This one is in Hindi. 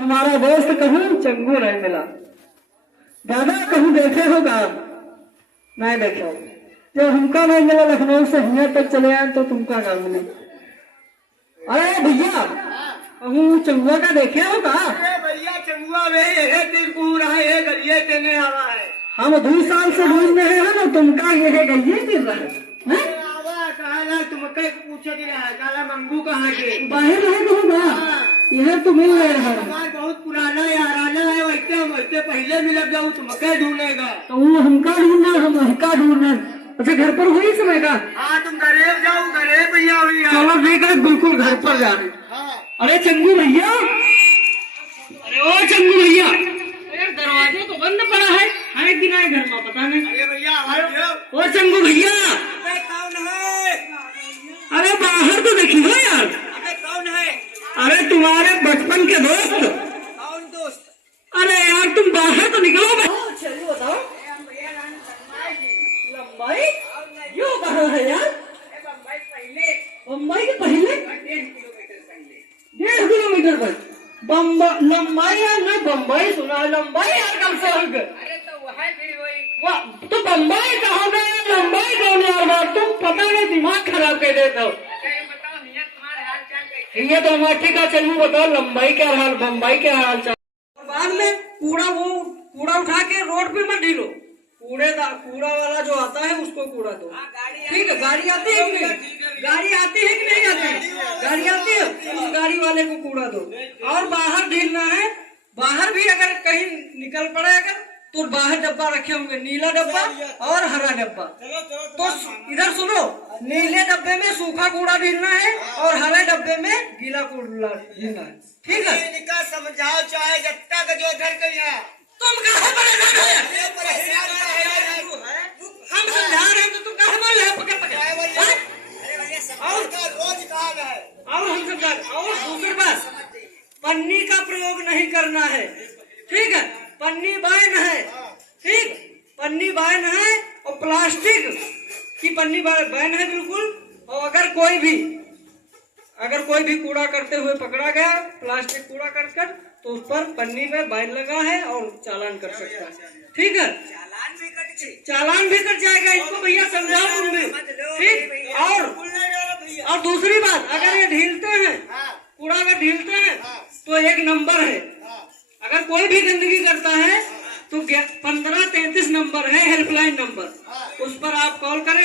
हमारा दोस्त कहूँ चंगू नहीं मिला। दादा कहूँ देखे हो काम नहीं देखे हो। जब हमका नहीं मिला लखनऊ से यहाँ तक चले आए तो तुमका ना मिले। अरे भैया कहूँ चंगुआ का देखे हो का? भैया चंगुआ है गलिए देने आवा है। हम 2 साल से ढूंढ रहे हैं ना तुमका ये है गलिए गिर रहा है। तुमके पूछे काला मंगू कहाँ के बाहर रहे कहूँगा यह तो मिल रहे हैं। बहुत पुराना याराना है वैसे पहले मिल जाऊँ तुमके ढूंढेगा तो वो हमका ढूंढना हम हमका ढूंढना। अच्छा घर पर हुई समय का? हाँ तुम गरीब जाओ गरीब भैया हुई। चलो ठीक है बिल्कुल घर पर जा रहे। अरे चंगू भैया, अरे ओ चंगू भैया, अरे दरवाजा तो बंद पड़ा है कि नहीं घर में पता नहीं। अरे भैया ओ चंगू भैया, कौन है? अरे बाहर तो देखी हो यार। अबे कौन है? अरे तुम्हारे बचपन के दोस्त। कौन दोस्त? अरे यार तुम बाहर तो निकलो। चलिए बताओ लंबाई यो कहाँ है यार? मुंबई के पहले 1.5 किलोमीटर पर लंबाई यार ना बम्बई सुना लंबाई यार कम से कम। अरे तो वहाँ फिर वही वाह तो बम्बई कहाँ गए लंबाई कौन यार बात तुम पता नहीं दिमाग खराब कर देते हो। बताओ भैया तुम्हारा हाल चाल कैसे? ये तो हमारा ठीक है। चलू बताओ लंबाई क्या हाल बम्बई क्या हाल चाल। बाद में कूड़ा उठा के रोड पे मत ढीलो। कूड़ा वाला जो आता है उसको कूड़ा दो। ठीक है गाड़ी आती है कि नहीं? गाड़ी आती है कि नहीं आती? गाड़ी आती है उस गाड़ी वाले को कूड़ा दो। और बाहर ढीलना है। बाहर भी अगर कहीं निकल पड़े अगर तो बाहर डब्बा रखे होंगे नीला डब्बा और हरा डब्बा। तो इधर सुनो नीले डब्बे में सूखा कूड़ा ढीलना है और हरे डब्बे में गीला कूड़ा ढीलना है। ठीक है समझाओ चाहे जत्ता का जो घर का तुम कहाँ परेशान है? हम समझा रहे हैं तो तुम कहाँ बोल रहे हो? पकड़ रोज काम है और हम समझा। और दूसरी बात पन्नी का प्रयोग नहीं करना है। ठीक है पन्नी बैन है। ठीक पन्नी बैन है और प्लास्टिक की पन्नी बैन है बिल्कुल। और अगर कोई भी कूड़ा करते हुए पकड़ा गया प्लास्टिक कूड़ा कर तो उस पर पन्नी में बैन लगा है और चालान कर सकता है। ठीक है चालान भी कट जाएगा। इसको भैया समझाओ तुम भी। ठीक और दूसरी बात अगर ये ढीलते हैं कूड़ा अगर ढीलते हैं तो 1 नंबर है। अगर कोई भी गंदगी करता है तो 1533 नंबर है हेल्पलाइन नंबर। उस पर आप कॉल करें।